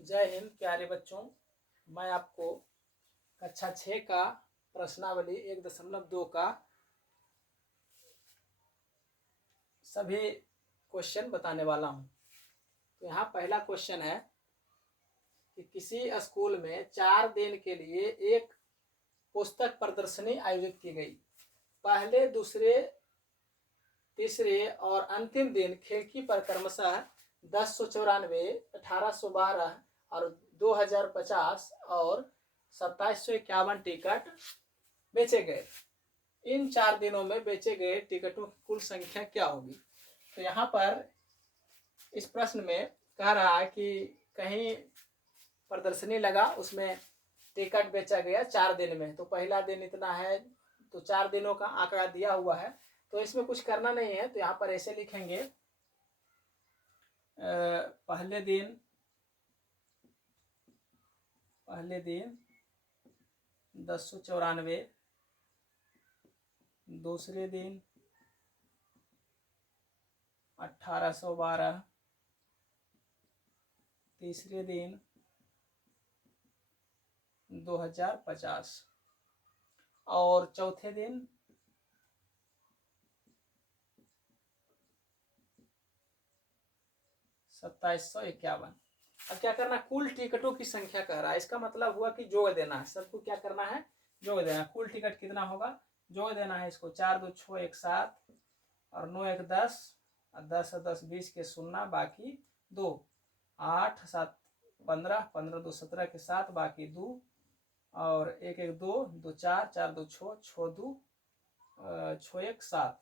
जय हिंद प्यारे बच्चों। मैं आपको कक्षा 6 का प्रश्नावली 1.2 का सभी क्वेश्चन बताने वाला हूं। तो यहाँ पहला क्वेश्चन है कि किसी स्कूल में 4 दिन के लिए एक पुस्तक प्रदर्शनी आयोजित की गई। पहले, दूसरे, तीसरे और अंतिम दिन खिड़की पर क्रमशः 1094, 1812 और 2050 और 2751 टिकट बेचे गए। इन 4 दिनों में बेचे गए टिकटों की कुल संख्या क्या होगी? तो यहाँ पर इस प्रश्न में कह रहा है कि कहीं प्रदर्शनी लगा, उसमें टिकट बेचा गया 4 दिन में। तो पहला दिन इतना है, तो 4 दिनों का आंकड़ा दिया हुआ है। तो इसमें कुछ करना नहीं है, तो यहाँ पर ऐसे लिखेंगे पहले दिन 1094, दूसरे दिन 1812, तीसरे दिन 2050 और चौथे दिन 2751। अब क्या करना, कुल टिकटों की संख्या कह रहा है। इसका मतलब हुआ कि जोड़ देना है, सबको क्या करना है, जोड़ देना। कुल टिकट कितना होगा, जोड़ देना है इसको। 4 2 6 1 7 और 9 1 10 और 10 10 20 के 0 बाकी 2, 8 7 15, 15 2 17 के 7 बाकी 2 और 1 1 2 2 4 4 2 6 6 2 6 1 7,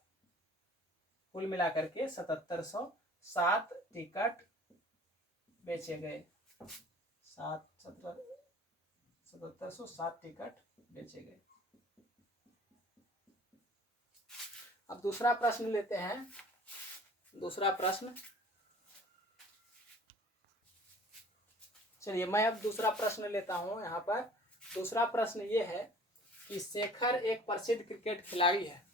कुल मिलाकर के 7707 टिकट बेचे गए। 7707 टिकट बेचे गए। अब दूसरा प्रश्न लेते हैं। दूसरा प्रश्न, चलिए मैं अब दूसरा प्रश्न लेता हूं। यहाँ पर दूसरा प्रश्न ये है कि शेखर एक प्रसिद्ध क्रिकेट खिलाड़ी है।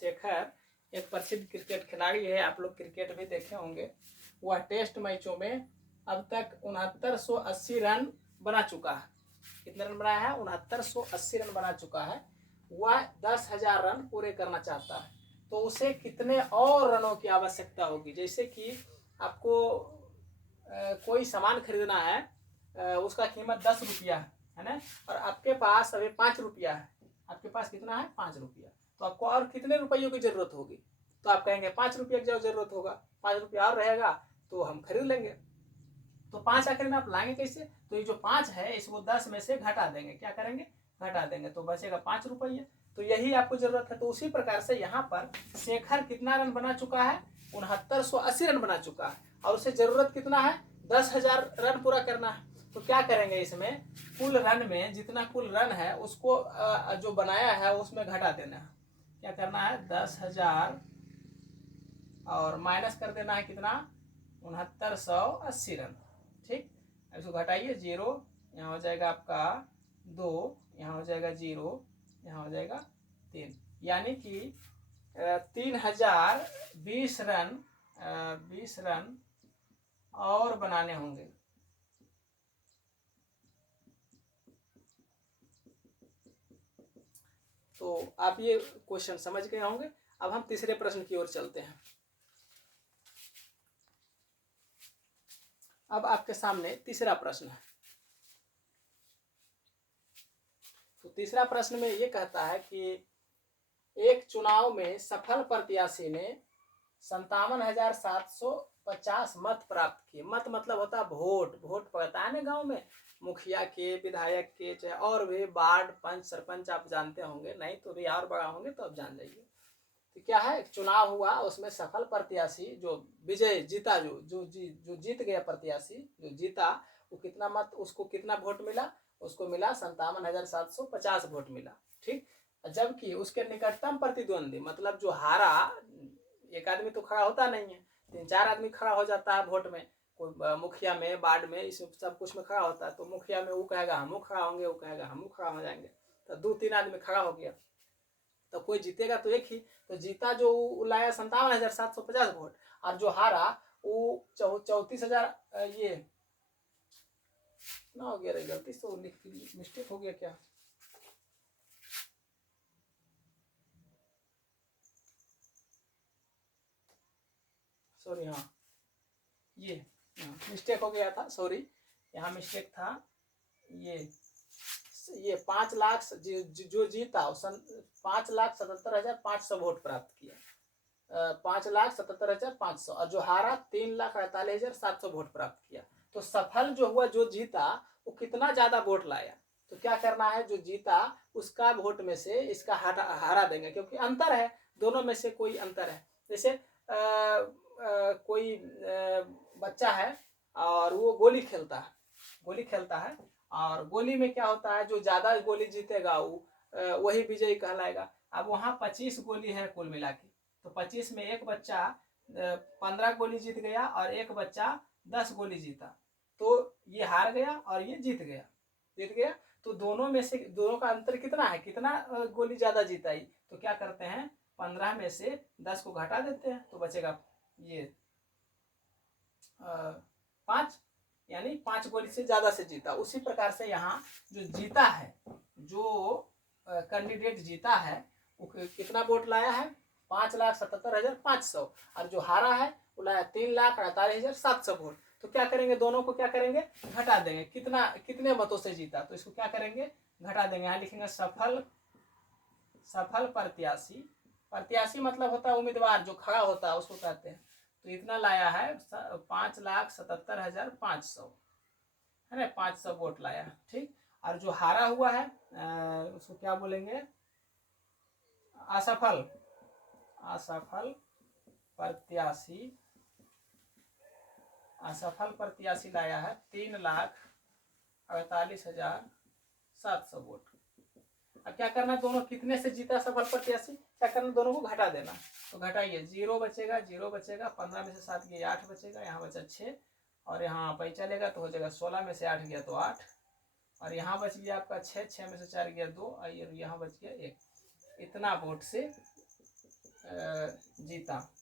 शेखर एक प्रसिद्ध क्रिकेट खिलाड़ी है, आप लोग क्रिकेट भी देखे होंगे। वह टेस्ट मैचों में अब तक 6980 रन बना चुका है। कितने रन बनाया है? 6980 रन बना चुका है। वह 10,000 रन पूरे करना चाहता है, तो उसे कितने और रनों की आवश्यकता होगी? जैसे कि आपको कोई सामान खरीदना है, उसका कीमत 10 रुपया है ना, और आपके पास अभी 5 रुपया है। आपके पास कितना है? 5 रुपया। तो आपको और कितने रुपयों की जरूरत होगी? तो आप कहेंगे 5 रुपये की जरूरत होगा, 5 रुपया और रहेगा तो हम खरीद लेंगे। तो 5 आखिर में आप लाएंगे कैसे? तो ये जो 5 है इसको 10 में से घटा देंगे। क्या करेंगे? घटा देंगे, तो बचेगा 5 रुपये। तो यही आपको जरूरत है। तो उसी प्रकार से यहाँ पर शेखर कितना रन बना चुका है? 6980 रन बना चुका है, और उसे जरूरत कितना है? 10,000 रन पूरा करना है। तो क्या करेंगे, इसमें कुल रन में जितना कुल रन है उसको जो बनाया है उसमें घटा देना है। क्या करना है? 10,000 और माइनस कर देना है कितना? 6980 रन। ठीक, इसको घटाइए। 0 यहाँ हो जाएगा आपका 2, यहाँ हो जाएगा 0, यहाँ हो जाएगा 3, यानी कि 3020 रन 20 रन और बनाने होंगे। तो आप ये क्वेश्चन समझ गए होंगे। अब हम तीसरे प्रश्न की ओर चलते हैं। अब आपके सामने तीसरा प्रश्न है। तो तीसरा प्रश्न में ये कहता है कि एक चुनाव में सफल प्रत्याशी ने 57,750 मत प्राप्त किए। मत मतलब होता है वोट। वोट पड़ता है ना गांव में, मुखिया के, विधायक के, चाहे और भी वार्ड, पंच, सरपंच आप जानते होंगे, नहीं तो भी और बड़ा होंगे तो आप जान जाइए। तो क्या है, एक चुनाव हुआ, उसमें सफल प्रत्याशी जो विजय जीता, जो जीत गया प्रत्याशी, जो जीता, वो कितना मत, उसको कितना वोट मिला? उसको मिला 57,750 वोट मिला। ठीक, जबकि उसके निकटतम प्रतिद्वंदी मतलब जो हारा, एक आदमी तो खड़ा होता नहीं है, 3-4 आदमी खड़ा हो जाता है वोट में, कोई मुखिया में, वार्ड में, इस सब कुछ में खड़ा होता है। तो मुखिया में वो कहेगा हम खड़ा होंगे, वो कहेगा हम खड़ा हो जाएंगे, तो 2-3 आदमी खड़ा हो गया, तो कोई जीतेगा तो एक ही। तो जीता जो लाया 57,750 वोट, और जो हारा वो 34,000 ये ना हो गया, गलती से लिख मिस्टेक हो गया क्या? सॉरी, हाँ ये मिस्टेक हो गया था, सॉरी, यहाँ मिस्टेक था। ये 5 लाख जो जीता 5,77,500 वोट प्राप्त किया, 5,77,500, और जो हारा 3,48,700 वोट प्राप्त किया। तो सफल जो हुआ, जो जीता वो कितना ज्यादा वोट लाया, तो क्या करना है, जो जीता उसका वोट में से इसका हारा देंगे, क्योंकि अंतर है दोनों में से, कोई अंतर है। जैसे कोई बच्चा है और वो गोली खेलता है, और गोली में क्या होता है, जो ज्यादा गोली जीतेगा वो वही विजयी कहलाएगा। अब वहाँ 25 गोली है कुल मिला के, तो 25 में एक बच्चा 15 गोली जीत गया और एक बच्चा 10 गोली जीता, तो ये हार गया और ये जीत गया। तो दोनों में से दोनों का अंतर कितना है, कितना गोली ज्यादा जीता ही, तो क्या करते हैं 15 में से 10 को घटा देते हैं, तो बचेगा ये 5, यानी 5 गोली से ज्यादा से जीता। उसी प्रकार से यहाँ जो जीता है, जो कैंडिडेट जीता है वो कितना वोट लाया है, 5,77,500, और जो हारा है वो लाया 3,48,700 वोट। तो क्या करेंगे, दोनों को क्या करेंगे, घटा देंगे, कितने मतों से जीता, तो इसको क्या करेंगे, घटा देंगे। यहाँ लिखेंगे सफल प्रत्याशी मतलब होता है उम्मीदवार जो खड़ा होता है, उसको कहते हैं। तो इतना लाया है 5,77,500, है ना, 500 वोट लाया, ठीक। और जो हारा हुआ है उसको क्या बोलेंगे, असफल प्रत्याशी लाया है 3,48,700 वोट। अब क्या करना, दोनों कितने से जीता सफल प्रत्याशी, क्या करना, दोनों को घटा देना। तो घटाइए, 0 बचेगा, 15 में से 7 गया 8 बचेगा, यहाँ बचा 6, और यहाँ पैसा लेगा तो हो जाएगा 16 में से 8 गया तो 8, और यहाँ बच गया आपका 6 में से 4 गया 2, और यहाँ बच गया 1। इतना वोट से जीता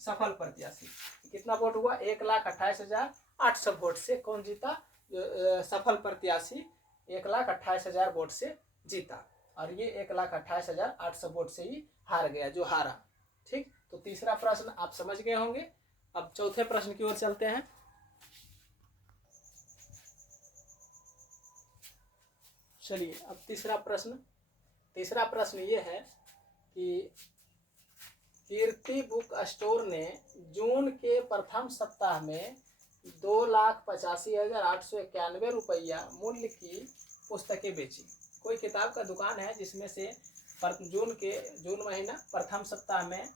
सफल प्रत्याशी। कितना वोट हुआ, 1,28,800 वोट से कौन जीता, सफल प्रत्याशी 1,28,000 वोट से जीता, और ये 1,28,800 वोट से ही हार गया, जो हारा, ठीक। तो तीसरा प्रश्न आप समझ गए होंगे। अब चौथे प्रश्न की ओर चलते हैं। चलिए, अब तीसरा प्रश्न ये है कि कीर्ति बुक स्टोर ने जून के प्रथम सप्ताह में 2,85,891 रुपया मूल्य की पुस्तकें बेची। कोई किताब का दुकान है जिसमें से जून महीना प्रथम सप्ताह में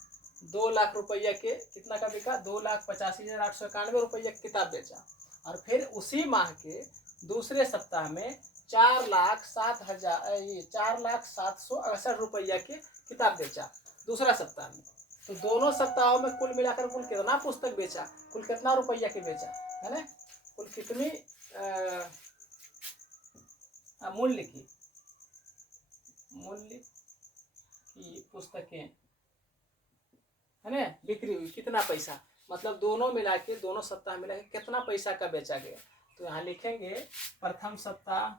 2 लाख रुपया के कितना का बिका, 2,85,891 रुपया की किताब बेचा, और फिर उसी माह के दूसरे सप्ताह में 4,07,68 रुपया की किताब बेचा दूसरा सप्ताह में। तो दोनों सप्ताहों में कुल मिलाकर कुल कितना पुस्तक बेचा, कुल कितना रुपया की बेचा, है ना, कुल कितनी मूल्य की पुस्तकें, है ना, बिक्री हुई, कितना पैसा, मतलब दोनों मिला के, दोनों सप्ताह मिला के कितना पैसा का बेचा गया। तो यहाँ लिखेंगे प्रथम सप्ताह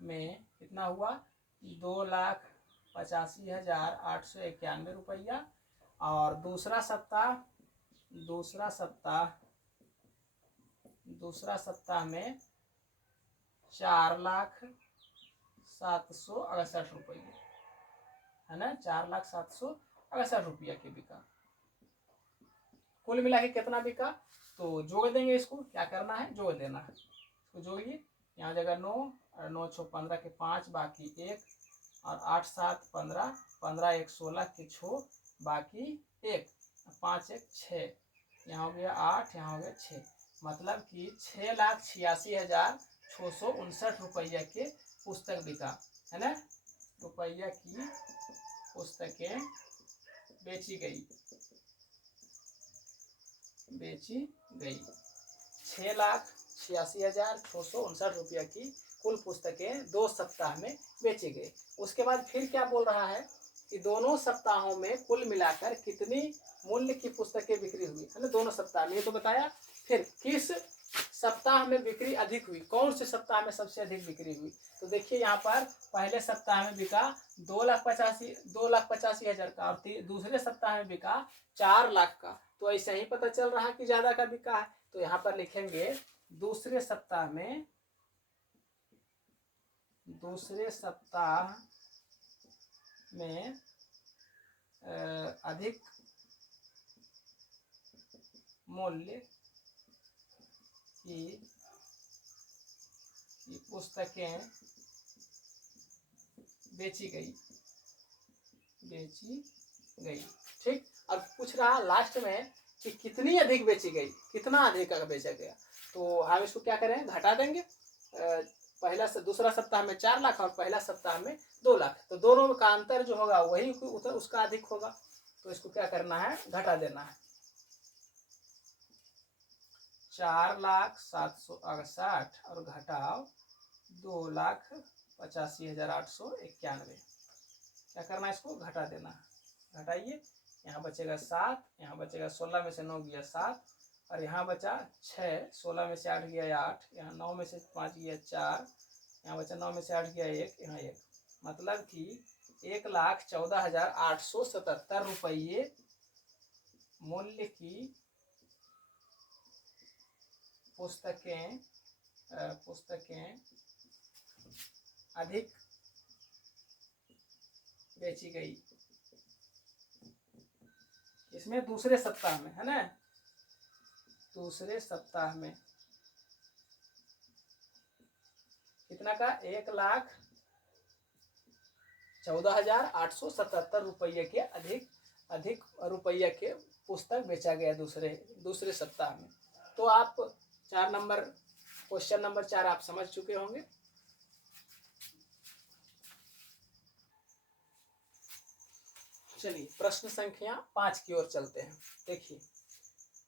में कितना हुआ, 2,85,891 रुपया, और दूसरा सप्ताह में 4,07,68 रुपये, है ना, 4,07,68 रुपया के बिका। कुल मिला के कितना बिका, तो जोड़ देंगे, इसको क्या करना है, जोड़ देना है, इसको जोड़िए, यहाँ जगह 9 और 9 6 15 के 5 बाकी 1, और 8 7 15, 15 1 16 के 6 बाकी 1, 5 1 6, यहाँ हो गया 8, यहाँ हो गया 6, मतलब कि 6,86,659 रुपया के पुस्तक बिका, है ना, रुपया की पुस्तकें बेची गई 6,86,659 रुपया की कुल पुस्तकें 2 सप्ताह में बेची गई। उसके बाद फिर क्या बोल रहा है कि दोनों सप्ताहों में कुल मिलाकर कितनी मूल्य की पुस्तकें बिक्री हुई, है ना, दोनों सप्ताह में। ये तो बताया फिर किस सप्ताह में बिक्री अधिक हुई, कौन से सप्ताह में सबसे अधिक बिक्री हुई। तो देखिए यहाँ पर पहले सप्ताह में बिका 2,85,000 का और दूसरे सप्ताह में बिका 4 लाख का। तो ऐसे ही पता चल रहा है कि ज्यादा का बिका है। तो यहाँ पर लिखेंगे दूसरे सप्ताह में अधिक मूल्य की पुस्तकें बेची गई। ठीक, अब पूछ रहा लास्ट में कि कितनी अधिक बेची गई, कितना अधिक बेचा गया। तो हम इसको क्या करें, घटा देंगे। पहला से दूसरा सप्ताह में 4 लाख और पहला सप्ताह में 2 लाख, तो दोनों का अंतर जो होगा वही उसका अधिक होगा। तो इसको क्या करना है, घटा देना है। 4,768 और घटाओ 2,85,891। क्या करना है, इसको घटा देना है। घटाइए, यहाँ बचेगा 7, यहाँ बचेगा 16 में से 9 गया 7 और यहाँ बचा 6, 16 में से 8 गया 8, यहाँ 9 में से 5 गया 4, यहाँ बचा 9 में से 8 गया 1, यहाँ 1। मतलब कि 1,14,877 रुपये मूल्य की पुस्तकें अधिक बेची गई। इसमें दूसरे सप्ताह में है ना, दूसरे सप्ताह में कितना का, 1,14,877 रुपये के अधिक रुपये के पुस्तक बेचा गया दूसरे सप्ताह में। तो आप 4 नंबर क्वेश्चन नंबर 4 आप समझ चुके होंगे। चलिए प्रश्न संख्या 5 की ओर चलते हैं। देखिए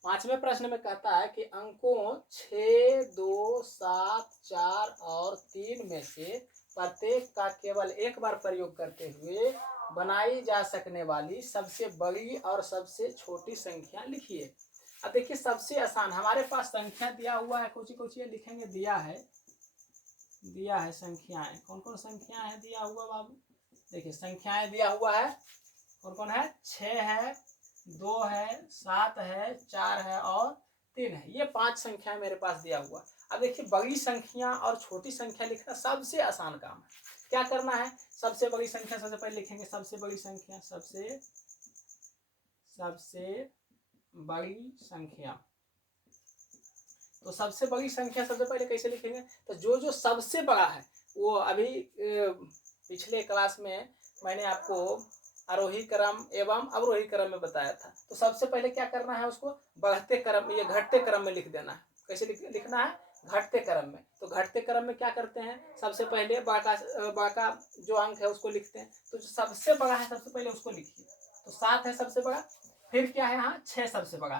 5वें प्रश्न में कहता है कि अंकों 6, 2, 7, 4 और 3 में से प्रत्येक का केवल एक बार प्रयोग करते हुए बनाई जा सकने वाली सबसे बड़ी और सबसे छोटी संख्या लिखिए। अब देखिए सबसे आसान, हमारे पास संख्या दिया हुआ है, कुछ लिखेंगे, दिया है संख्याएं। कौन कौन संख्याएं है दिया हुआ बाबू, देखिए संख्याएं दिया हुआ है, कौन कौन है, 6 है, 2 है, 7 है, 4 है और 3 है। ये 5 संख्या मेरे पास दिया हुआ। अब देखिए बड़ी संख्या और छोटी संख्या लिखना सबसे आसान काम है। क्या करना है, सबसे बड़ी संख्या सबसे पहले लिखेंगे, सबसे बड़ी संख्या, सबसे बड़ी संख्या। तो सबसे बड़ी संख्या सबसे पहले कैसे लिखेंगे, तो जो सबसे बड़ा है वो अभी पिछले क्लास में मैंने आपको आरोही क्रम एवं अवरोही क्रम में बताया था। तो सबसे पहले क्या करना है, उसको बढ़ते क्रम में, ये घटते क्रम में लिख देना है। कैसे लिखना है, घटते क्रम में। तो घटते क्रम में क्या करते हैं, सबसे पहले बाका जो अंक है उसको लिखते हैं। तो जो सबसे बड़ा है सबसे पहले उसको लिखिए। तो 7 है सबसे बड़ा, फिर क्या है, यहाँ 6 सबसे बड़ा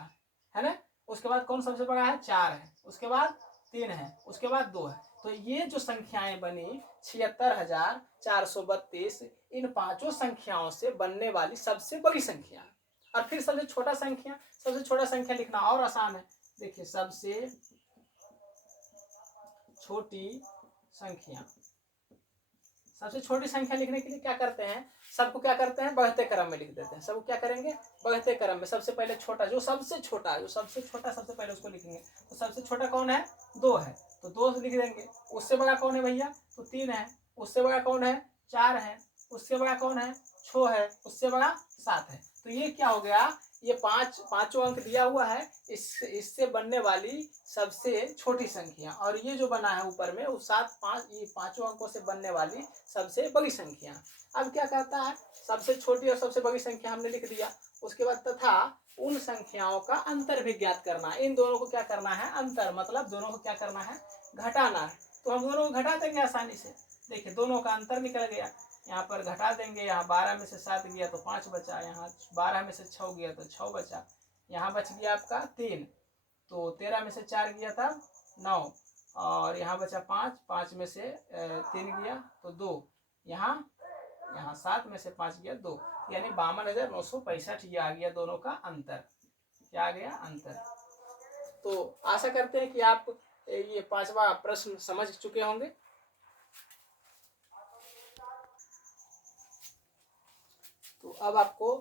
है ना। उसके बाद कौन सबसे बड़ा है, 4 है, उसके बाद 3 है, उसके बाद 2 है। तो ये जो संख्याएं बनी 76,432, इन 5 संख्याओं से बनने वाली सबसे बड़ी संख्या। और फिर सबसे छोटा संख्या लिखना और आसान है। देखिए सबसे छोटी संख्या लिखने के लिए क्या करते हैं, सबको क्या करते हैं, बढ़ते क्रम में लिख देते हैं। सबको क्या करेंगे, बढ़ते क्रम में। सबसे पहले छोटा, जो सबसे छोटा सबसे पहले उसको लिखेंगे। तो सबसे छोटा कौन है, 2 है, तो 2 लिख देंगे। उससे बड़ा कौन है भैया, तो 3 है। उससे बड़ा कौन है, 4 है। उससे बड़ा कौन है, 6 है। उससे बड़ा 7 है। तो ये क्या हो गया, ये पांचों अंक दिया हुआ है, इससे बनने वाली सबसे छोटी संख्या। और ये जो बना है ऊपर में वो 7, 5, ये 5 अंकों से बनने वाली सबसे बड़ी संख्या। अब क्या कहता है, सबसे छोटी और सबसे बड़ी संख्या हमने लिख दिया। उसके बाद तथा उन संख्याओं का अंतर भी ज्ञात करना है। इन दोनों को क्या करना है, अंतर, मतलब दोनों को क्या करना है, घटाना है। तो हम दोनों को घटा देंगे आसानी से। देखिए दोनों का अंतर निकल गया, यहाँ पर घटा देंगे। यहाँ 12 में से 7 गया तो 5 बचा, यहाँ 12 में से 6 गया तो 6 बचा, यहाँ बच गया आपका 3, तो 13 में से 4 गया था 9, और यहाँ बचा 5, 5 में से 3 गया तो 2, यहाँ 7 में से 5 गया 2, यानी 52,965 ये आ गया दोनों का अंतर। क्या आ गया, अंतर। तो आशा करते हैं कि आप ये 5वां प्रश्न समझ चुके होंगे। तो अब आपको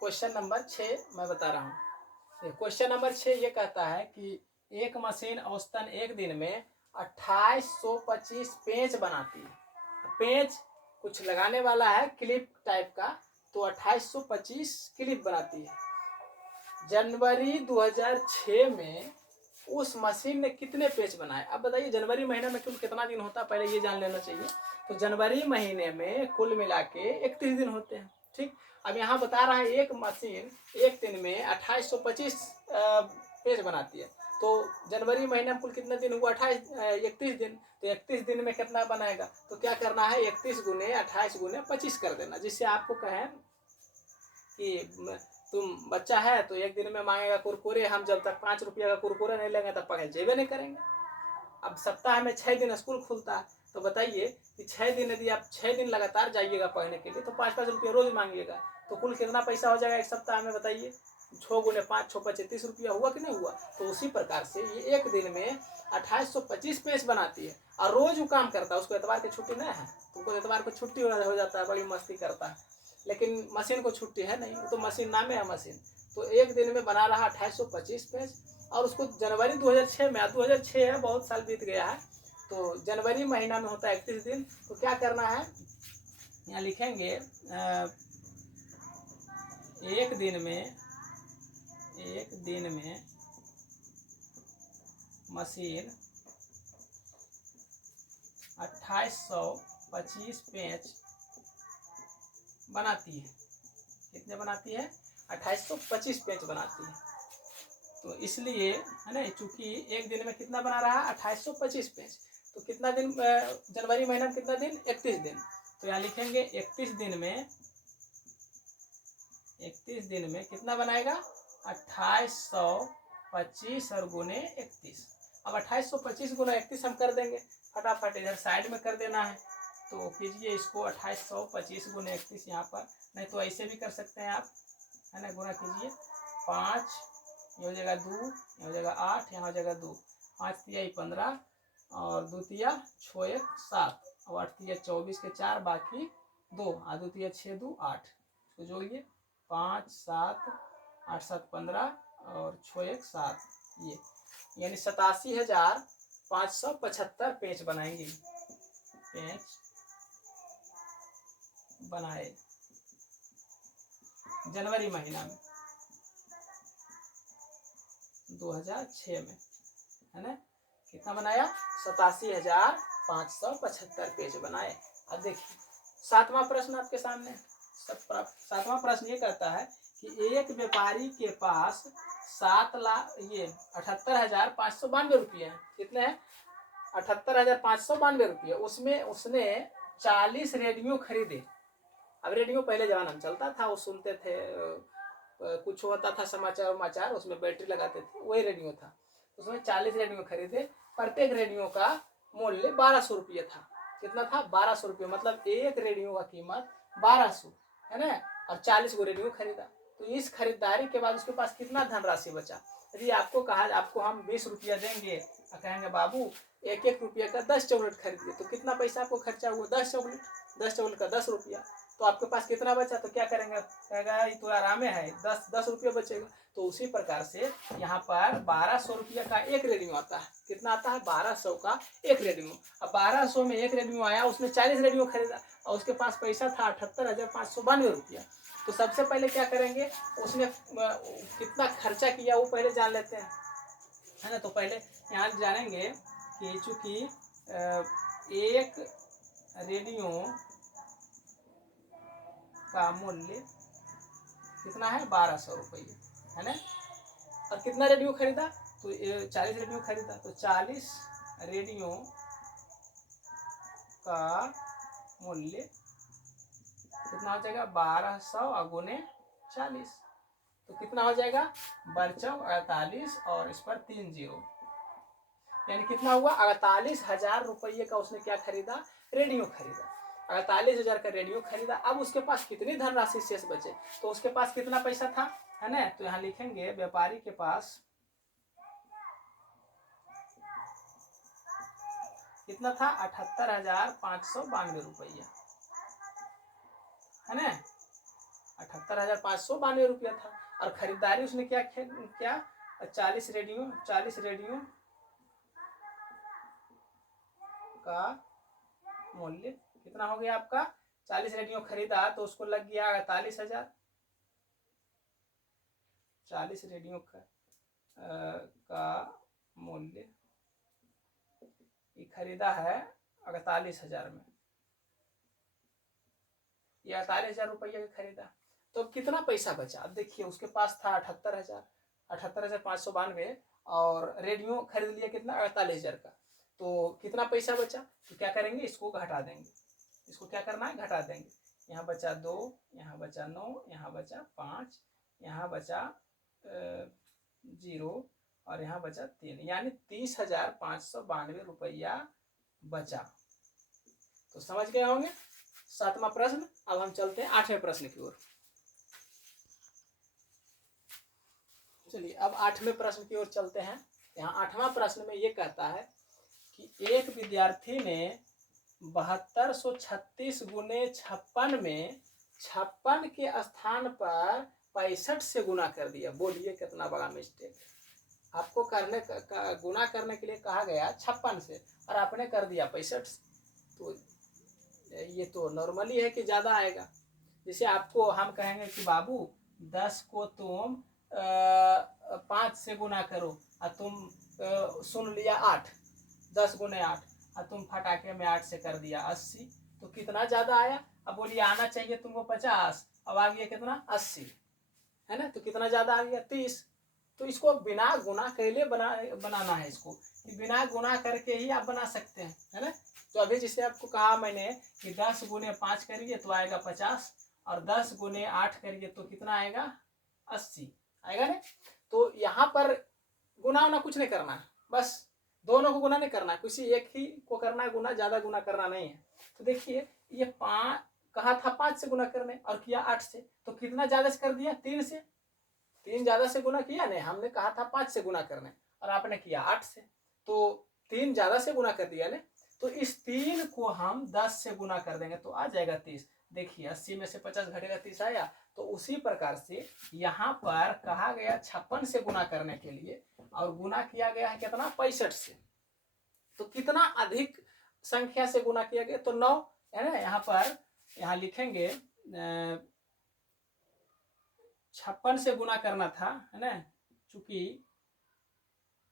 क्वेश्चन नंबर 6 मैं बता रहा हूँ। क्वेश्चन नंबर 6 ये कहता है कि एक मशीन औसतन एक दिन में 2825 पेंच बनाती है। पेंच कुछ लगाने वाला है, क्लिप टाइप का, तो 2825 क्लिप बनाती है। जनवरी 2006 में उस मशीन ने कितने पेंच बनाए? अब बताइए जनवरी महीने में कुल कितना दिन होता है, पहले ये जान लेना चाहिए। तो जनवरी महीने में कुल मिला के 31 दिन होते हैं। ठीक, अब यहाँ बता रहा है एक मशीन एक दिन में 2825 पेज बनाती है। तो जनवरी महीने में कुल कितने दिन हुआ? 31 दिन। तो 31 दिन में कितना बनाएगा? तो क्या करना है, 31 गुने 28 गुने 25 कर देना, जिससे आपको कहें कि तुम बच्चा है तो एक दिन में मांगेगा कुरकुरे, हम जब तक 5 रुपया का कुरकुरे नहीं लेंगे तब पढ़े जेबे नहीं करेंगे। अब सप्ताह में 6 दिन स्कूल खुलता है, तो बताइए कि 6 दिन यदि आप 6 दिन लगातार जाइएगा पढ़ने के लिए तो 5-5 रुपये रोज मांगिएगा, तो कुल कितना पैसा हो जाएगा एक सप्ताह में? बताइए, 6 गुने 5 6 35 रुपया हुआ कि नहीं हुआ? तो उसी प्रकार से ये एक दिन में 2825 पेज बनाती है और रोज वो काम करता है। उसको एतवार की छुट्टी नहीं है, तुमको एतवार को छुट्टी हो जाता है, बड़ी मस्ती करता है, लेकिन मशीन को छुट्टी है नहीं, तो मशीन नामे है मशीन। तो एक दिन में बना रहा 2825 पेज, और उसको जनवरी 2006 में, 2006 है, बहुत साल बीत गया है, तो जनवरी महीना में होता है 31 दिन। तो क्या करना है, यहाँ लिखेंगे एक दिन में मशीन 2825 पेंच बनाती है। कितने बनाती है? 2825 पेंच बनाती है। तो इसलिए है ना, चूंकि एक दिन में कितना बना रहा है? 2825 पेंच। तो कितना दिन जनवरी महीना में कितना दिन? 31 दिन। तो यहाँ लिखेंगे 31 दिन में कितना बनाएगा? 2825 और गुने 31। अब 2825 गुना 31 हम कर देंगे फटाफट, इधर साइड में कर देना है। तो कीजिए इसको 2825 गुने 31 यहाँ पर, नहीं तो ऐसे भी कर सकते हैं आप, है ना, गुना कीजिए। 5 ये हो जाएगा 2, ये हो जाएगा 8, यहाँ हो जाएगा 2, 5 तिया 15 और 2 तिया 6 1 7 और 8 तिया 24 के 4 बाकी 2 और 2 तिया 6 2 8, इसको जोड़िए 5 7 8 7 15 और 6 1 7, ये यानी 87,575 पेंच बनाएंगे। पेंच बनाए जनवरी महीना में 2006 में, है ना, कितना बनाया? 87,575 पेज बनाए। अब देखिए 7वां प्रश्न आपके सामने। 7वां प्रश्न ये कहता है कि एक व्यापारी के पास 78,592 रुपये है। कितने हैं? 78,592 रुपये। उसमें उसने 40 रेडियो खरीदे। अब रेडियो पहले जमाना में चलता था, वो सुनते थे, कुछ होता था समाचार उसमें बैटरी लगाते थे, वही रेडियो था। उसमें 40 रेडियो खरीदे, प्रत्येक रेडियो का मूल्य 1200 रुपये था। कितना था? 1200 रुपये, मतलब एक रेडियो का कीमत 1200, है ना, और 40 को रेडियो खरीदा। तो इस खरीदारी के बाद उसके पास कितना धनराशि बचा? यदि आपको कहा आपको हम 20 रुपया देंगे और कहेंगे बाबू 1-1 रुपये का 10 चॉकलेट खरीदिए, तो कितना पैसा आपको खर्चा हुआ? 10 चॉकलेट, 10 चॉकलेट का 10 रुपया। तो आपके पास कितना बचा? तो क्या करेंगे? कहेगा ये तो आरामे है, 10 रुपये बचेगा। तो उसी प्रकार से यहाँ पर 1200 रुपये का एक रेडियो आता है। कितना आता है? 1200 का एक रेडियो। अब 1200 में एक रेडियो आया, उसने 40 रेडियो खरीदा और उसके पास पैसा था 78,592 रुपया। तो सबसे पहले क्या करेंगे, उसने कितना खर्चा किया वो पहले जान लेते हैं, है ना। तो पहले यहाँ जानेंगे कि चूंकि एक रेडियो का मूल्य कितना है? 1200 रुपये, है ना। और कितना रेडियो खरीदा? तो 40 रेडियो खरीदा, तो 40 रेडियो का मूल्य कितना हो जाएगा? 1200 और गुने 40, तो कितना हो जाएगा? 48 और इस पर 3 जीरो, यानी कितना हुआ? 48,000 रुपये का उसने क्या खरीदा? रेडियो खरीदा। 48,000 का रेडियो खरीदा। अब उसके पास कितनी धनराशि शेष बचे? तो उसके पास कितना पैसा था, है ना। तो यहाँ लिखेंगे व्यापारी के पास कितना था 78,592 रुपया, है ना, 78,592 रुपया था। और खरीदारी उसने क्या 40 रेडियो का मूल्य कितना हो गया आपका, 40 रेडियो खरीदा तो उसको लग गया 48,000। 40 रेडियो का मूल्य ये खरीदा है 48,000 में, ये 48,000 रुपया का खरीदा। तो कितना पैसा बचा, अब देखिए उसके पास था 78,592 और रेडियो खरीद लिया कितना 48,000 का, तो कितना पैसा बचा। तो क्या करेंगे, इसको घटा देंगे, इसको क्या करना है, घटा देंगे। यहाँ बचा 2, यहाँ बचा 9, यहाँ बचा 5, यहाँ बचा 0 और यहाँ बचा 3, यानी 30,592 रुपया बचा। तो समझ गए होंगे 7वां प्रश्न। अब हम चलते हैं 8वें प्रश्न की ओर। चलिए अब 8वें प्रश्न की ओर चलते हैं। यहाँ 8वां प्रश्न में ये कहता है कि एक विद्यार्थी ने 7236 गुने 56 में 56 के स्थान पर 65 से गुना कर दिया। बोलिए कितना बड़ा मिस्टेक है। आपको गुना करने के लिए कहा गया 56 से और आपने कर दिया 65 से। तो ये तो नॉर्मली है कि ज़्यादा आएगा। जैसे आपको हम कहेंगे कि बाबू 10 को तुम 5 से गुना करो और तुम सुन लिया 8, 10 गुने 8 और तुम फटाके में 8 से कर दिया 80, तो कितना ज़्यादा आया। अब बोलिए आना चाहिए तुमको 50, अब आ गया कितना 80, है ना, तो कितना ज़्यादा आ गया 30। तो इसको बिना गुना कैले बनाना है इसको, कि बिना गुना करके ही आप बना सकते हैं, है ना। तो अभी जैसे आपको कहा मैंने कि 10 गुने 5 करिए तो आएगा 50 और 10 गुने 8 करिए तो कितना आएगा 80 आएगा ना। तो यहाँ पर गुना उना कुछ नहीं करना है, बस दोनों को गुना नहीं करना, किसी एक ही को करना है गुना, ज़्यादा गुना करना नहीं है। तो देखिए ये 5 कहा था 5 से गुना करने और किया 8 से, तो कितना ज़्यादा से कर दिया 3 से, 3 ज़्यादा से गुना किया नहीं, हमने कहा था 5 से गुना करने और आपने किया 8 से, तो 3 ज़्यादा से गुना कर दिया ने। तो इस 3 को हम 10 से गुना कर देंगे तो आ जाएगा 30। देखिए 80 में से 50 घटेगा 30 आया। तो उसी प्रकार से यहाँ पर कहा गया 56 से गुना करने के लिए और गुना किया गया है कितना 65 से। तो कितना अधिक संख्या से गुना किया गया, तो 9 है ना। यहाँ पर यहाँ लिखेंगे 56 से गुना करना था, है ना, चूंकि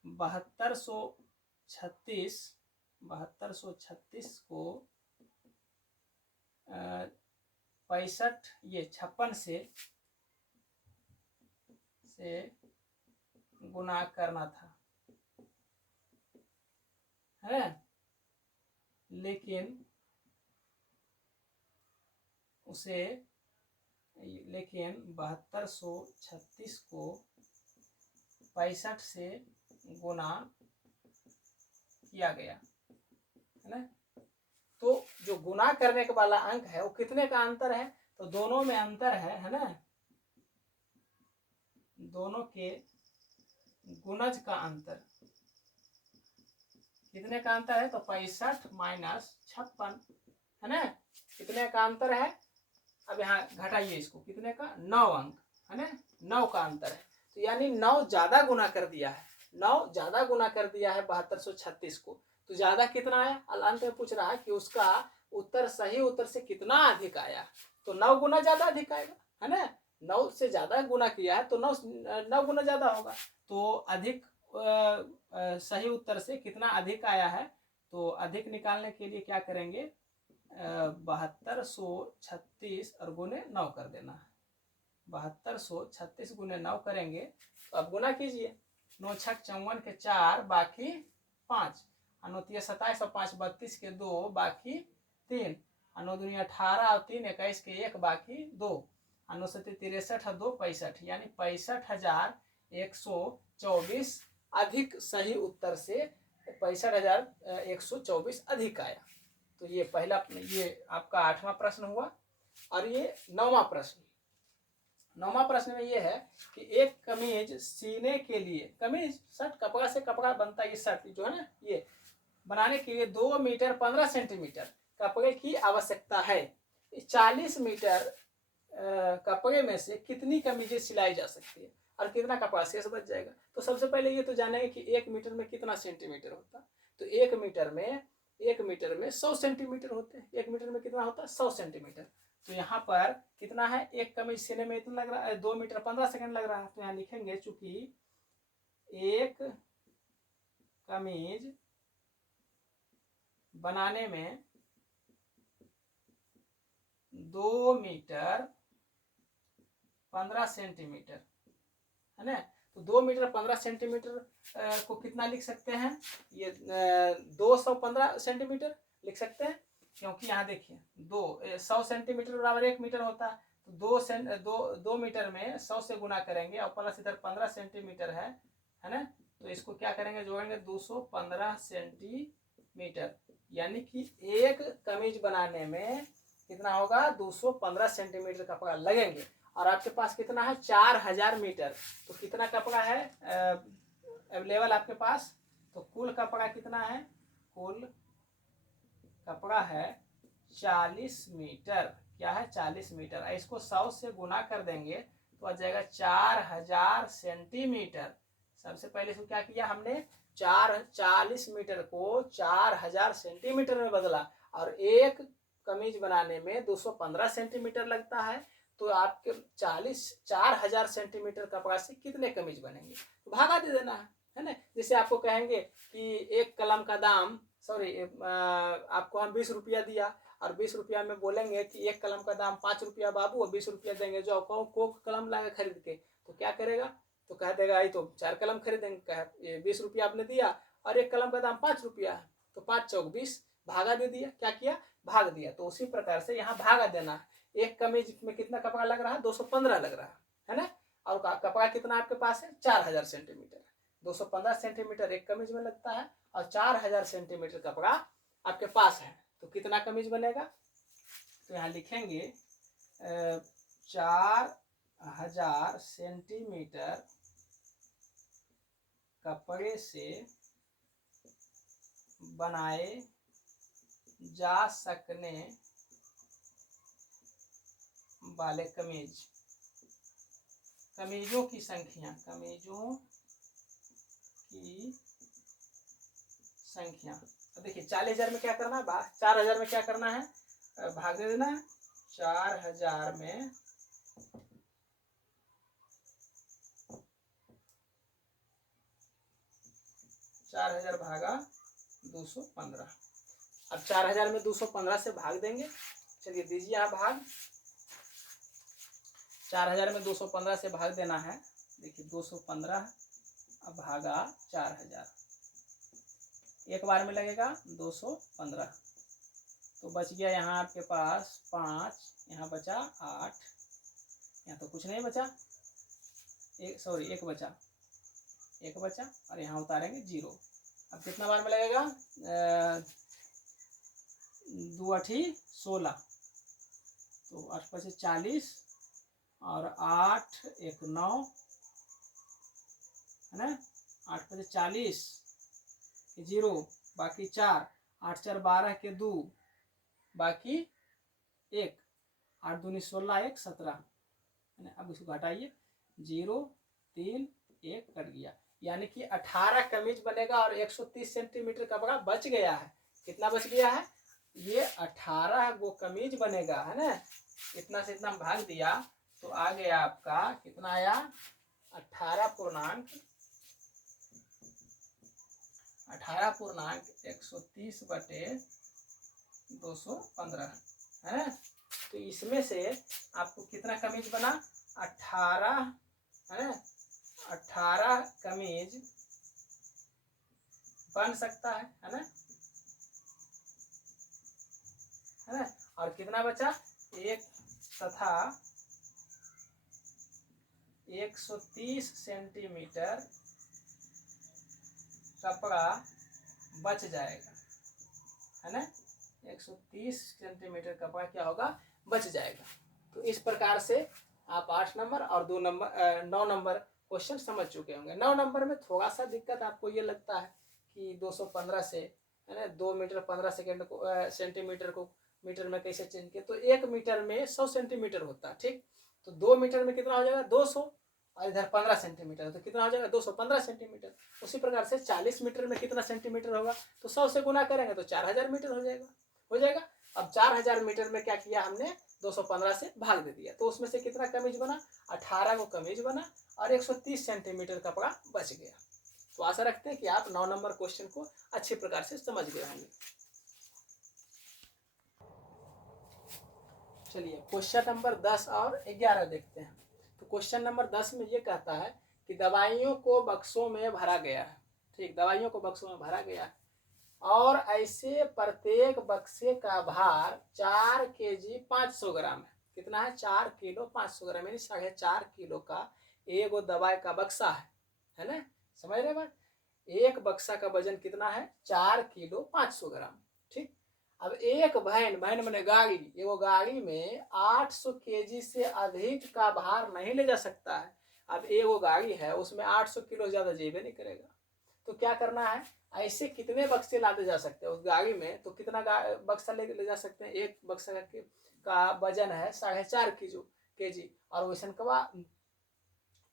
7236 को 65 ये 56 से गुना करना था, है, लेकिन 7236 को 65 से गुना किया गया, है ना। तो जो गुना करने के वाला अंक है वो कितने का अंतर है, तो दोनों में अंतर है ना, दोनों के गुणज का अंतर कितने का अंतर है, तो 65 माइनस 56, है ना, कितने का अंतर है। अब यहाँ घटाइए इसको, कितने का 9 अंक, है ना, 9 का अंतर है। तो यानी 9 ज्यादा गुना कर दिया है, 9 ज्यादा गुना कर दिया है 7236 को। तो ज्यादा कितना आया, अंत में पूछ रहा है कि उसका उत्तर सही उत्तर से कितना अधिक आया, तो 9 गुना ज्यादा अधिक आएगा, है ना। 9 से ज्यादा गुना किया है तो 9 गुना ज्यादा होगा। तो अधिक सही उत्तर से कितना अधिक आया है, तो अधिक निकालने के लिए क्या करेंगे 7236 और गुने 9 कर देना है। 7236 गुने 9 करेंगे तो अब गुना कीजिए, 9 छक 54 के 4 बाकी 5, 9 तिया 27 और 5 32 के 2 बाकी 3, 9 दूनी 18 और 3 21 के 1 बाकी 2, 9 सत्ती 63 और 2 65, यानी 65,124 अधिक सही उत्तर से 65,124 अधिक आया। तो ये पहला, ये आपका 8वां प्रश्न हुआ। और ये 9वां प्रश्न, 9वां प्रश्न में ये है कि एक कमीज सीने के लिए, कमीज शर्ट कपड़ा से कपड़ा बनता है, ये शर्ट जो है ना, ये बनाने के लिए 2 मीटर 15 सेंटीमीटर कपड़े की आवश्यकता है। 40 मीटर कपड़े में से कितनी कमीजें सिलाई जा सकती है और कितना कपड़ा शेष बच जाएगा। तो सबसे पहले ये तो जानेंगे कि 1 मीटर में कितना सेंटीमीटर होता है। तो 1 मीटर में 100 सेंटीमीटर होते हैं। 1 मीटर में कितना होता है 100 सेंटीमीटर। तो यहाँ पर कितना है, एक कमीज सिलने में इतना लग रहा है 2 मीटर 15 सेकंड लग रहा है। तो यहाँ लिखेंगे चूंकि एक कमीज बनाने में 2 मीटर 15 सेंटीमीटर है ना। तो 2 मीटर 15 सेंटीमीटर को कितना लिख सकते हैं, ये 215 सेंटीमीटर लिख सकते हैं, क्योंकि यहाँ देखिए 100 सेंटीमीटर बराबर 1 मीटर होता है। तो 2 मीटर में 100 से गुना करेंगे और प्लस इधर 15 सेंटीमीटर है ना। तो इसको क्या करेंगे, जोड़ेंगे 215 सेंटीमीटर, यानी कि एक कमीज बनाने में कितना होगा 215 सेंटीमीटर कपड़ा लगेंगे। और आपके पास कितना है 4000 मीटर। तो कितना कपड़ा है अवेलेबल आपके पास, तो कुल कपड़ा कितना है, कुल कपड़ा है 40 मीटर। क्या है 40 मीटर। इसको 100 से गुना कर देंगे तो आ जाएगा 4000 सेंटीमीटर। सबसे पहले इसको क्या किया हमने, 40 मीटर को 4000 सेंटीमीटर में बदला। और एक कमीज बनाने में 215 सेंटीमीटर लगता है। तो आपके 4000 सेंटीमीटर कपड़ा से कितने कमीज बनेंगे, तो भागा दे देना है ना। जैसे आपको कहेंगे कि एक कलम का दाम आपको हम 20 रुपया दिया और 20 रुपया में बोलेंगे कि एक कलम का दाम 5 रुपया बाबू और 20 रुपया देंगे। जो को कलम लाएगा खरीद के, तो क्या करेगा, तो कह देगा ये तो 4 कलम खरीदेंगे, ये 20 रुपया आपने दिया और एक कलम का दाम 5 रुपया है, तो 5 चौक 20, भागा दे दिया। क्या किया, भाग दिया। तो उसी प्रकार से यहाँ भागा देना है। एक कमीज में कितना कपड़ा लग रहा है 215 लग रहा है ना। और कपड़ा कितना आपके पास है 4000 सेंटीमीटर। 215 सेंटीमीटर एक कमीज में लगता है और 4000 सेंटीमीटर कपड़ा आपके पास है। तो कितना कमीज बनेगा, तो यहाँ लिखेंगे 4000 सेंटीमीटर कपड़े से बनाए जा सकने वाले कमीजों की संख्या, तो देखिए 40,000 में क्या करना है, 4000 में क्या करना है, भाग दे देना है। 4000 में 4000 भागा 215। अब 4000 में 215 से भाग देंगे। चलिए दीजिए आप भाग। 4000 में 215 से भाग देना है। देखिए 215 अब भागा 4000, एक बार में लगेगा 215। तो बच गया यहाँ आपके पास 5, यहाँ बचा 8, यहाँ तो कुछ नहीं बचा, एक बचा और यहाँ उतारेंगे 0। अब कितना बार में लगेगा, 2 8 16, तो 8 5 40 और 8 1 9 है ना। 8 5 40 0 बाकी 4, 8 4 12 के 2 बाकी 1, 8 दूनी 16 1 17 है ना। अब इसको घटाइए, 0 3 1 कट गया, यानी कि 18 कमीज बनेगा और 130 सेंटीमीटर कपड़ा बच गया है। कितना बच गया है, ये 18 वो कमीज बनेगा है ना। इतना से इतना भाग दिया तो आ गया आपका कितना आया, 18.130/215 है ना। तो इसमें से आपको कितना कमीज बना, 18 है ना। 18 कमीज बन सकता है ना, है ना। और कितना बचा, एक तथा 130 सेंटीमीटर कपड़ा बच जाएगा है ना। 130 सेंटीमीटर कपड़ा क्या होगा, बच जाएगा। तो इस प्रकार से आप 8 नंबर और 9 नंबर क्वेश्चन समझ चुके होंगे। 9 नंबर में थोड़ा सा दिक्कत आपको ये लगता है कि 215 से है ना, 2 मीटर 15 सेकेंड को सेंटीमीटर को मीटर में कैसे चेंज किया, तो 1 मीटर में 100 सेंटीमीटर होता है, ठीक। तो 2 मीटर में कितना हो जाएगा 200, और इधर 15 सेंटीमीटर, तो कितना हो जाएगा 215 सेंटीमीटर। उसी प्रकार से 40 मीटर में कितना सेंटीमीटर होगा, तो 100 से गुना करेंगे तो 4000 मीटर हो जाएगा। अब 4000 मीटर में क्या किया हमने, 215 से भाग दे दिया, तो उसमें से कितना कमीज बना, 18 को कमीज बना, और 130 सेंटीमीटर कपड़ा बच गया। तो आशा रखते हैं कि आप 9 नंबर क्वेश्चन को अच्छी प्रकार से समझ गए होंगे। चलिए क्वेश्चन नंबर 10 और 11 देखते हैं। तो क्वेश्चन नंबर 10 में ये कहता है कि दवाइयों को बक्सों में भरा गया है, ठीक, दवाइयों को बक्सों में भरा गया है, और ऐसे प्रत्येक बक्से का भार 4 kg 500 ग्राम है। कितना है, 4 किलो 500 ग्राम, यानी 4.5 किलो का एक दवाई का बक्सा है ना, समझ रहे बात। एक बक्सा का वजन कितना है, 4 किलो 500 ग्राम, ठीक। अब एक वैन मैंने गाड़ी, वो गाड़ी में 800 kg से अधिक का भार नहीं ले जा सकता है। अब वो गाड़ी है, उसमें 800 किलो ज्यादा जेबे नहीं करेगा, तो क्या करना है, ऐसे कितने बक्से लाते जा सकते हैं उस गाड़ी में, तो कितना बक्सा ले जा सकते हैं, एक बक्सा का वजन है 4.5 kg, और वैसे का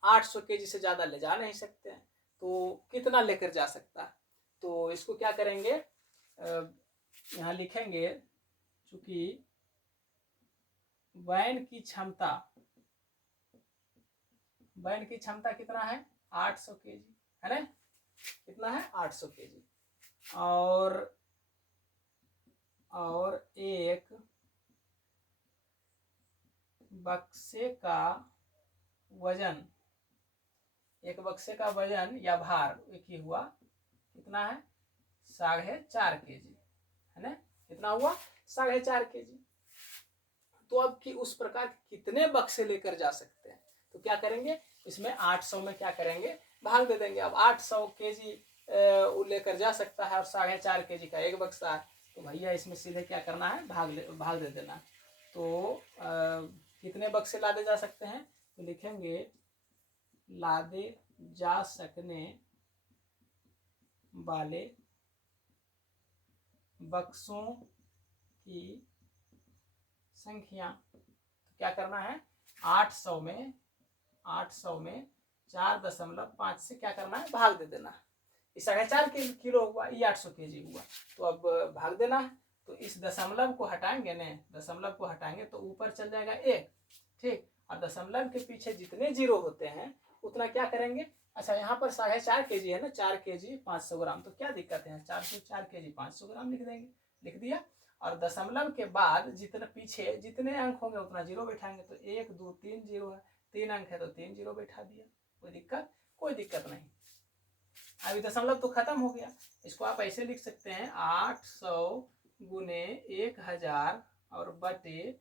800 kg से ज्यादा ले जा नहीं सकते हैं, तो कितना लेकर जा सकता है। तो इसको क्या करेंगे, यहाँ लिखेंगे, चूंकि वैन की क्षमता कितना है 800 kg, है ना, कितना है 800 kg, और एक बक्से का वजन या भार एक ही हुआ, कितना है 4.5 kg, है ना, कितना हुआ 4.5 kg। तो अब कि उस प्रकार कितने बक्से लेकर जा सकते हैं, तो क्या करेंगे, इसमें 800 में क्या करेंगे, भाग दे देंगे। अब 800 kg लेकर जा सकता है और 4.5 kg का एक बक्सा है, तो भैया इसमें सीधे क्या करना है, भाग दे देना। तो कितने बक्से लादे जा सकते हैं, तो लिखेंगे लादे जा सकने वाले बक्सों की संख्या। तो क्या करना है, 800 में 4.5 से क्या करना है, भाग दे देना। इस 4.5 किलो हुआ, ये 800 kg हुआ, तो अब भाग देना है। तो इस दशमलव को हटाएंगे न, दशमलव को हटाएंगे तो ऊपर चल जाएगा 1, ठीक, और दशमलव के पीछे जितने जीरो होते हैं उतना क्या करेंगे। अच्छा, यहाँ पर 4.5 kg है ना, 4 kg 500 ग्राम, तो क्या दिक्कत है, 4 kg 500 ग्राम लिख देंगे, लिख दिया। और दशमलव के बाद जितने पीछे जितने अंक होंगे उतना जीरो बैठाएंगे, तो 1 2 3 जीरो है, 3 अंक है तो 3 जीरो बैठा दिया, कोई दिक्कत नहीं। अभी दशमलव तो खत्म हो गया, इसको आप ऐसे लिख सकते हैं 800 गुने 1000 और बटे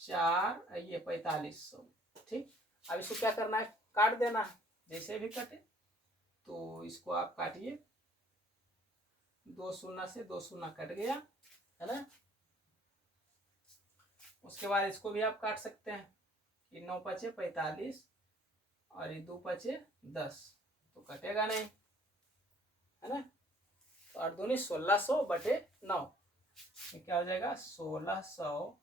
4 ये 4500, ठीक। अब इसको क्या करना है, काट देना है, जैसे भी कटे, तो इसको आप काटिए, 2 शून्य से 2 शून्य कट गया, है ना। उसके बाद इसको भी आप काट सकते हैं, कि 9 पचे 45 और ये 2 पचे 10, तो कटेगा नहीं, है ना। तो 8 दूनी 1600 बटे 9, क्या हो जाएगा 1600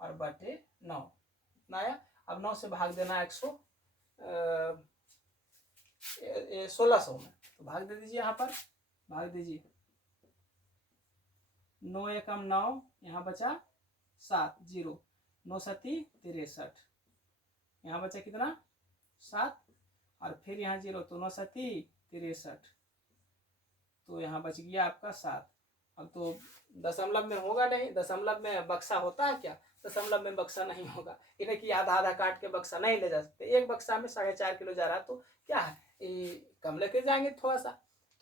और बटे 9, इतना आया। अब 9 से भाग देना 1600 में, तो भाग दे दीजिए, यहाँ पर भाग दीजिए, 9 एकम 9, यहाँ बचा 7 जीरो, 9 सती 63, यहाँ बचा कितना 7, और फिर यहाँ जीरो, तो 9 सती 63, तो यहाँ बच गया आपका 7। अब तो दशमलव में होगा नहीं, दशमलव में बक्सा होता है क्या, दशमलव में बक्सा नहीं होगा, इन्हें कि आधा आधा काट के बक्सा नहीं ले जा सकते। एक बक्सा में 4.5 किलो जा रहा है, तो क्या है कम लेके जाएंगे थोड़ा सा,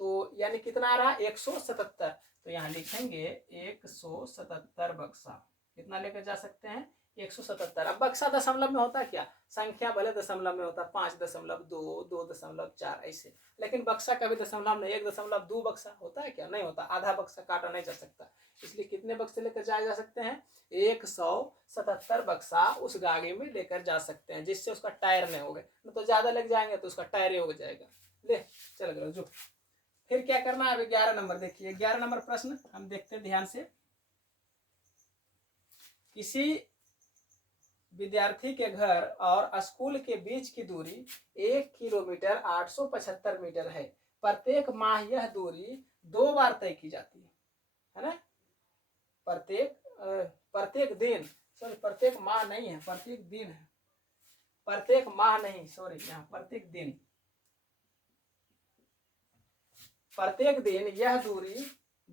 तो यानी कितना आ रहा है 177, तो यहाँ लिखेंगे 177 बक्सा कितना लेकर जा सकते हैं 177। अब बक्सा दशमलव में होता है क्या, संख्या भले दशमलव में होता है 5.2 2.4 ऐसे, लेकिन बक्सा कभी दशमलव में 1.2 बक्सा होता है क्या, नहीं होता, आधा बक्सा काटा नहीं जा सकता। इसलिए कितने बक्से लेकर जाए जा सकते हैं 177 बक्सा उस गाड़ी में लेकर जा सकते हैं, जिससे उसका टायर नहीं होगा, न तो ज्यादा लग जाएंगे तो उसका टायर ही हो जाएगा। ले चल गया जो फिर क्या करना है, अब 11 नंबर देखिए, 11 नंबर प्रश्न हम देखते हैं ध्यान से। किसी विद्यार्थी के घर और स्कूल के बीच की दूरी 1 किलोमीटर 875 मीटर है। प्रत्येक माह यह दूरी 2 बार तय की जाती है ना। प्रत्येक दिन, सॉरी प्रत्येक माह नहीं है, प्रत्येक दिन है, प्रत्येक माह नहीं, सॉरी यहाँ प्रत्येक दिन, प्रत्येक दिन यह दूरी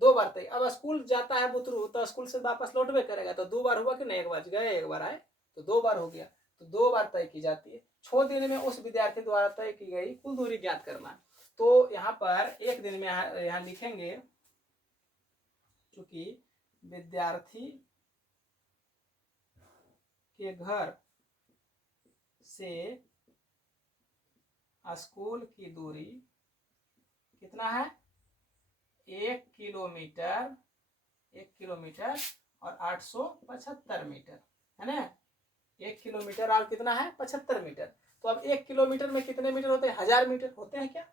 2 बार तय। अब स्कूल जाता है बुतरू तो स्कूल से वापस लौटबे करेगा, तो 2 बार हुआ कि नहीं, एक बार गए एक बार आए, तो 2 बार हो गया, तो 2 बार तय की जाती है। 6 दिन में उस विद्यार्थी द्वारा तय की गई कुल दूरी ज्ञात करना है। तो यहाँ पर एक दिन में यहाँ लिखेंगे, क्योंकि विद्यार्थी के घर से स्कूल की दूरी कितना है, 1 किलोमीटर, 1 किलोमीटर और 875 मीटर है ना। 1 किलोमीटर और कितना है, 75 मीटर। तो अब 1 किलोमीटर में कितने मीटर होते हैं, 1000 मीटर होते हैं क्या।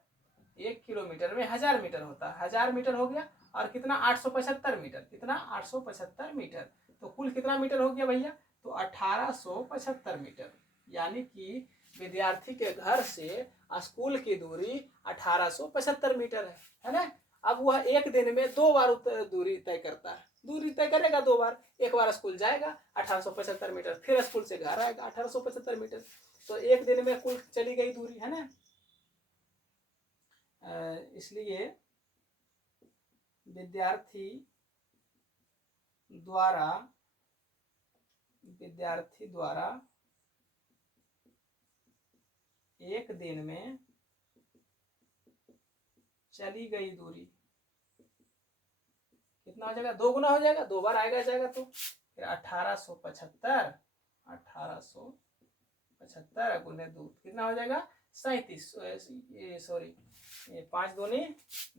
1 किलोमीटर में 1000 मीटर होता है, 1000 मीटर हो गया, और कितना 875 मीटर, कितना 875 मीटर। तो कुल कितना मीटर हो गया भैया, तो 1875 मीटर। यानी कि विद्यार्थी के घर से स्कूल की दूरी 1875 मीटर है ना। अब वह एक दिन में 2 बार दूरी तय करता है, दूरी तय करेगा 2 बार, एक बार स्कूल जाएगा 1875 मीटर, फिर स्कूल से घर आएगा 1875 मीटर। तो एक दिन में कुल चली गई दूरी है ना। इसलिए विद्यार्थी द्वारा एक दिन में चली गई दूरी कितना हो जाएगा, 2 गुना हो जाएगा, 2 बार आएगा जाएगा, तो फिर 1875 गुने 2 कितना हो जाएगा, 37, सॉरी 5 दूनी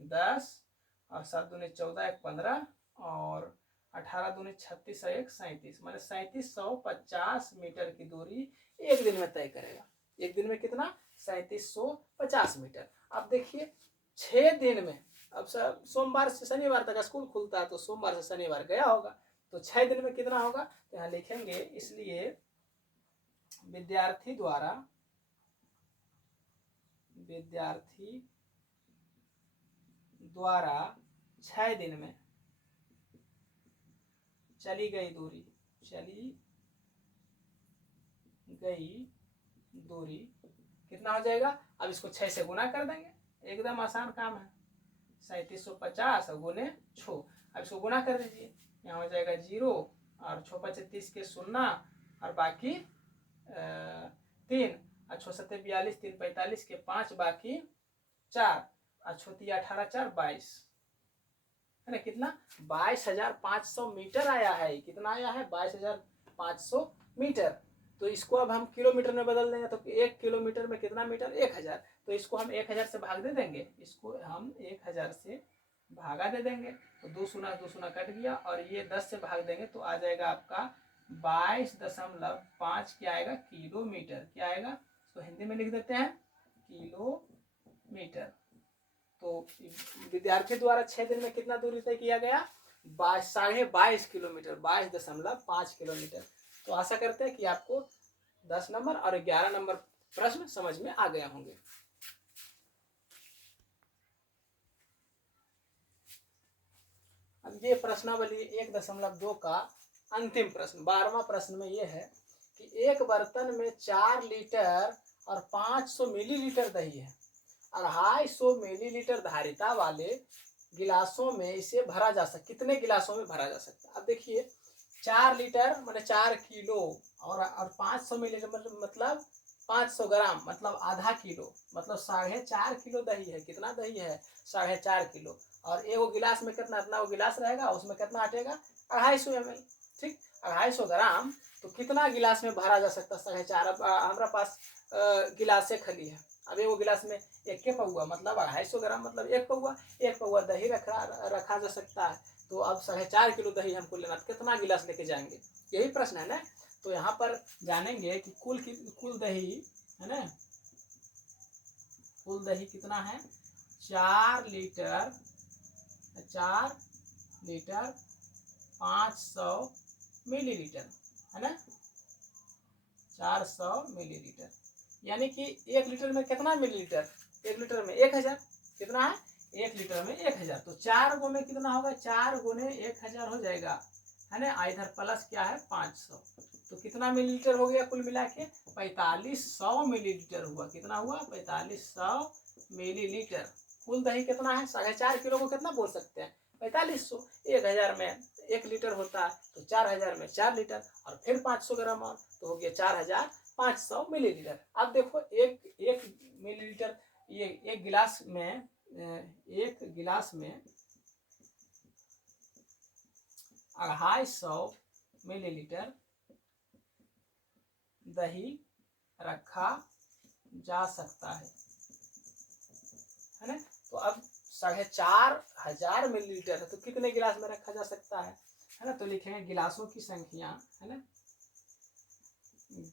10 और 7 दूनी 14, 1 15 और 18 दूनी 36 और 1 37, माने 3750 मीटर की दूरी एक दिन में तय करेगा। एक दिन में कितना, 3750 मीटर। अब देखिए 6 दिन में, अब सोमवार से शनिवार तक स्कूल खुलता है, तो सोमवार से शनिवार गया होगा, तो 6 दिन में कितना होगा, तो यहाँ लिखेंगे, इसलिए विद्यार्थी द्वारा 6 दिन में चली गई दूरी कितना हो जाएगा। अब इसको 6 से गुना कर देंगे, एकदम आसान काम है, 3750 गुने 6। अब इसको गुना कर दीजिए, यहाँ हो जाएगा 0 और 6 5 30 के 0 और बाकी 3 और 6 7 42, 3 45 के 5 बाकी 4 और 6 3 18 4 22 है ना। कितना, 22,500 मीटर आया है। कितना आया है, 22,500 मीटर। तो इसको अब हम किलोमीटर में बदल देंगे, तो 1 किलोमीटर में कितना मीटर, 1000। तो इसको हम 1000 से भाग दे देंगे, इसको हम 1000 से भागा दे देंगे, तो 2 शून्य कट गया, और ये 10 से भाग देंगे तो आ जाएगा आपका 22.5 क्या आएगा, किलोमीटर। क्या आएगा, इसको हिंदी में लिख देते हैं, किलोमीटर। तो विद्यार्थी द्वारा 6 दिन में कितना दूरी तय किया गया, 22.5 किलोमीटर, 22.5 किलोमीटर। तो आशा करते हैं कि आपको 10 नंबर और 11 नंबर प्रश्न समझ में आ गए होंगे। अब ये प्रश्नावली 1.2 का अंतिम प्रश्न, 12वां प्रश्न में ये है कि एक बर्तन में 4 लीटर और 500 मिलीलीटर दही है, 250 मिलीलीटर धारिता वाले गिलासों में इसे भरा जा सकता, कितने गिलासों में भरा जा सकता है। अब देखिए 4 लीटर माने 4 किलो और 500 मिलीलीटर मतलब 500 ग्राम मतलब आधा किलो, मतलब 4.5 किलो दही है। कितना दही है, 4.5 किलो। और एगो गिलास में कितना, अपना वो गिलास रहेगा, उसमें कितना हटेगा, 250 ml, ठीक, 250 ग्राम। तो कितना गिलास में भरा जा सकता है, 4.5। अब हमारा पास गिलासे खाली है, अब एगो गिलास में 1 पौआ मतलब 250 ग्राम मतलब 1 पौआ दही रखा जा सकता है। तो अब 4.5 किलो दही हमको लेना, तो कितना गिलास लेके जाएंगे, यही प्रश्न है ना। तो यहाँ पर जानेंगे कि कुल दही है ना, कुल दही कितना है, 4 लीटर 500 मिलीलीटर, है ना, 400 मिलीलीटर, यानी कि 1 लीटर में कितना मिलीलीटर, 1 लीटर में 1000, कितना है 1 लीटर में 1000, तो 4 गुने कितना होगा, 4 गुने 1000 हो जाएगा, है ना, इधर प्लस क्या है 500, तो कितना मिलीलीटर हो गया कुल मिला के 4500 मिलीलीटर हुआ, कितना हुआ 4500 मिलीलीटर। कुल दही कितना है 4.5 किलो को कितना बोल सकते हैं 4500, 1000 में 1 लीटर होता है तो 4000 में 4 लीटर और फिर 500 ग्राम और, तो हो गया 4500 मिलीलीटर। अब देखो एक मिलीलीटर, ये एक गिलास में 250 मिलीलीटर दही रखा जा सकता है ना, तो अब 4500 मिलीलीटर है तो कितने गिलास में रखा जा सकता है ना, तो लिखेंगे गिलासों की संख्या, है ना,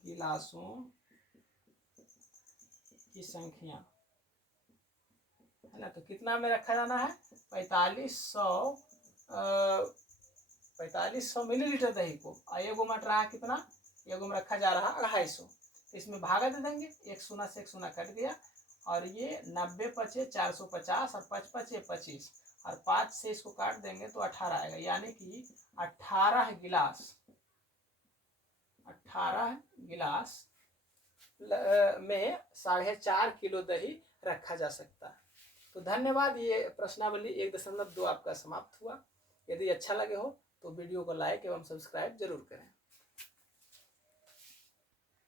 गिलासों की संख्या, है ना, तो कितना में रखा जाना है 4500 मिलीलीटर दही को, एगो मट रहा है कितना, एगो में रखा जा रहा है 250, इसमें भागा दे देंगे, 1 शून्य से 1 शून्य कट गया और ये 90 पचे 450 और 5 पचे 25 और 5 से इसको काट देंगे तो 18 आएगा, यानी कि 18 गिलास में 4.5 किलो दही रखा जा सकता है। तो धन्यवाद, ये प्रश्नावली 1.2 आपका समाप्त हुआ। यदि अच्छा लगे हो तो वीडियो को लाइक एवं सब्सक्राइब जरूर करें।